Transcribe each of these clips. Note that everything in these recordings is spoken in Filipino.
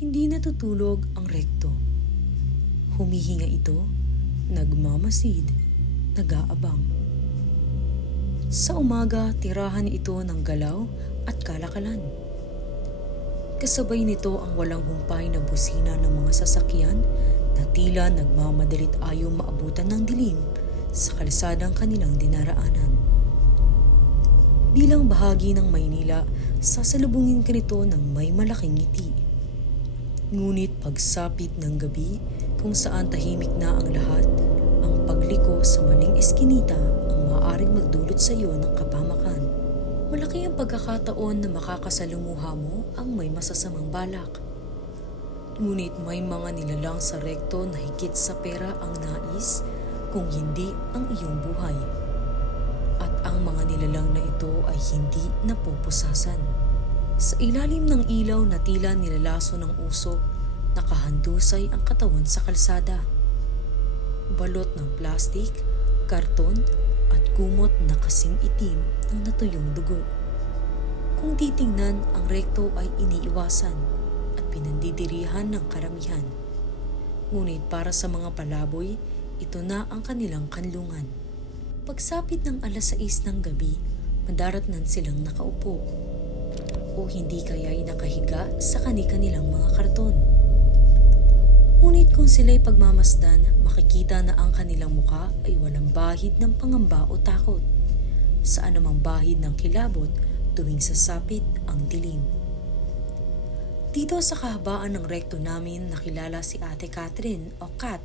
Hindi natutulog ang rekto. Humihinga ito, nagmamasid, nag-aabang. Sa umaga, tirahan ito ng galaw at kalakalan. Kasabay nito ang walang humpay na busina ng mga sasakyan na tila nagmamadalit ayaw maabutan ng dilim sa kalisadang kanilang dinaraanan. Bilang bahagi ng Maynila, sasalubungin ka nito ng may malaking ngiti. Ngunit pagsapit ng gabi, kung saan tahimik na ang lahat, ang pagliko sa maling eskinita ang maaaring magdulot sa iyo ng kapamakan. Malaki ang pagkakataon na makakasalumuha mo ang may masasamang balak. Ngunit may mga nilalang sa rekto na higit sa pera ang nais kung hindi ang iyong buhay. At ang mga nilalang na ito ay hindi napupusasan. Sa ilalim ng ilaw na tila nilalaso ng usok, nakahandusay ang katawan sa kalsada. Balot ng plastik, karton, at kumot na kasing itim ng natuyong dugo. Kung titingnan, ang rekto ay iniiwasan at pinandidirihan ng karamihan. Ngunit para sa mga palaboy, ito na ang kanilang kanlungan. Pagsapit ng alas 6 ng gabi, madaratnan silang nakaupo o hindi kaya'y nakahiga sa kani-kanilang mga karton. Ngunit kung sila'y pagmamasdan, makikita na ang kanilang muka ay walang bahid ng pangamba o takot. Sa anumang bahid ng kilabot tuwing sasapit ang dilim. Dito sa kahabaan ng rekto namin nakilala si Ate Catherine o Kat,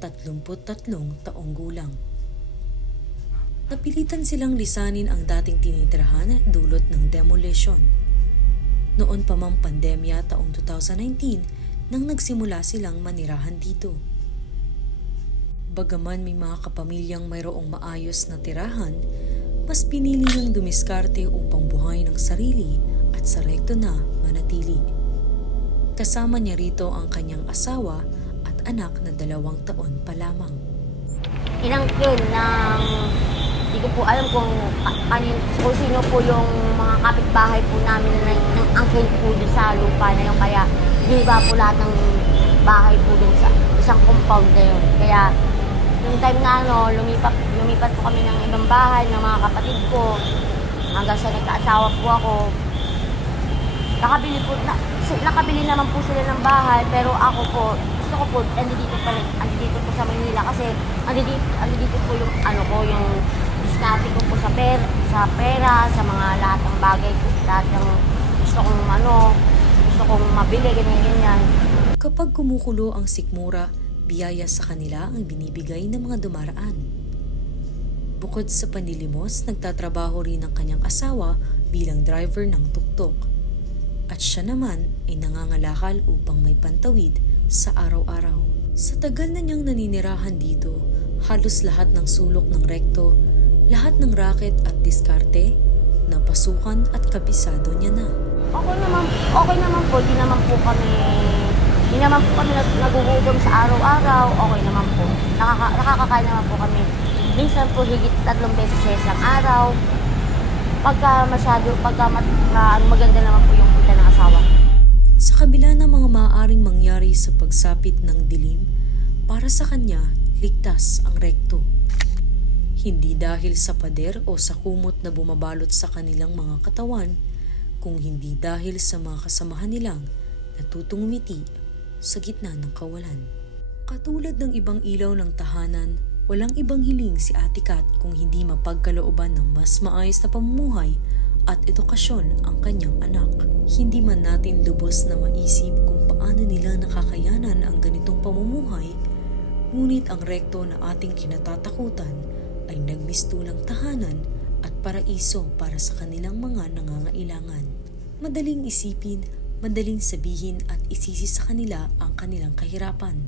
33 taong gulang. Napilitan silang lisanin ang dating tinitirahan dulot ng demolition. Noon pa mang pandemya taong 2019 nang nagsimula silang manirahan dito. Bagaman may mga kapamilyang mayroong maayos na tirahan, mas pinili niyang dumiskarte upang buhay ng sarili at sa rekto na manatili. Kasama niya rito ang kanyang asawa at anak na dalawang taon pa lamang. Inang yun ng po alam kung ka- kanin, kung sino po yung mga kapitbahay po namin na ng angkin po doon sa lupa na yun. Kaya giniba po lahat ng bahay po doon sa isang compound na yun. Kaya yung time na ano, lumipat, lumipat po kami ng ibang bahay ng mga kapatid ko. Hanggang sa nagkaasawa po ako. Nakabili po, na, nakabili naman po sila ng bahay, pero ako po, gusto ko po, andito pa rin, andito po sa Manila kasi andito, andito po yung, ano ko, yung diskarte ko po sa pera, sa pera, sa mga lahat ng bagay lahat ng gusto kong ano, gusto kong mabili, ganyan, ganyan. Kapag kumukulo ang sikmura, biyaya sa kanila ang binibigay ng mga dumaraan. Bukod sa panlilimos, nagtatrabaho rin ang kanyang asawa bilang driver ng tuktok. At siya naman ay nangangalakal upang may pantawid sa araw-araw. Sa tagal na niyang naninirahan dito, halos lahat ng sulok ng rekto, lahat ng racket at diskarte, napasukan at kabisado niya na. Okay naman, okay naman po, di naman po kami, di naman po kami nag- nagugutom sa araw-araw, okay naman po. Nakaka, nakakakain naman po kami. Minsan po higit tatlong beses sa isang araw. Pagka masyado, pagka mat, ma- maganda naman po yung kita ng asawa. Sa kabila ng mga maaaring mangyari sa pagsapit ng dilim, para sa kanya, ligtas ang rekto. Hindi dahil sa pader o sa kumot na bumabalot sa kanilang mga katawan, kung hindi dahil sa mga kasamahan nilang natutong umiti sa gitna ng kawalan. Katulad ng ibang ilaw ng tahanan, walang ibang hiling si Ate Kat kung hindi mapagkalooban ng mas maayos na pamumuhay at edukasyon ang kanyang anak. Hindi man natin lubos na maisip kung paano nila nakakayanan ang ganitong pamumuhay, ngunit ang rekto na ating kinatatakutan ay nagmistulang tahanan at paraiso para sa kanilang mga nangangailangan. Madaling isipin, madaling sabihin at isisi sa kanila ang kanilang kahirapan.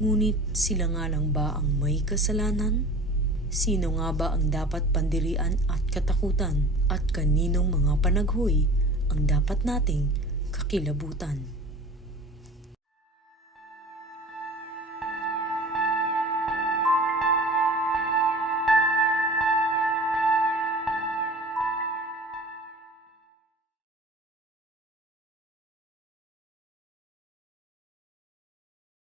Ngunit sila nga lang ba ang may kasalanan? Sino nga ba ang dapat pandirian at katakutan at kaninong mga panaghoy ang dapat nating kakilabutan?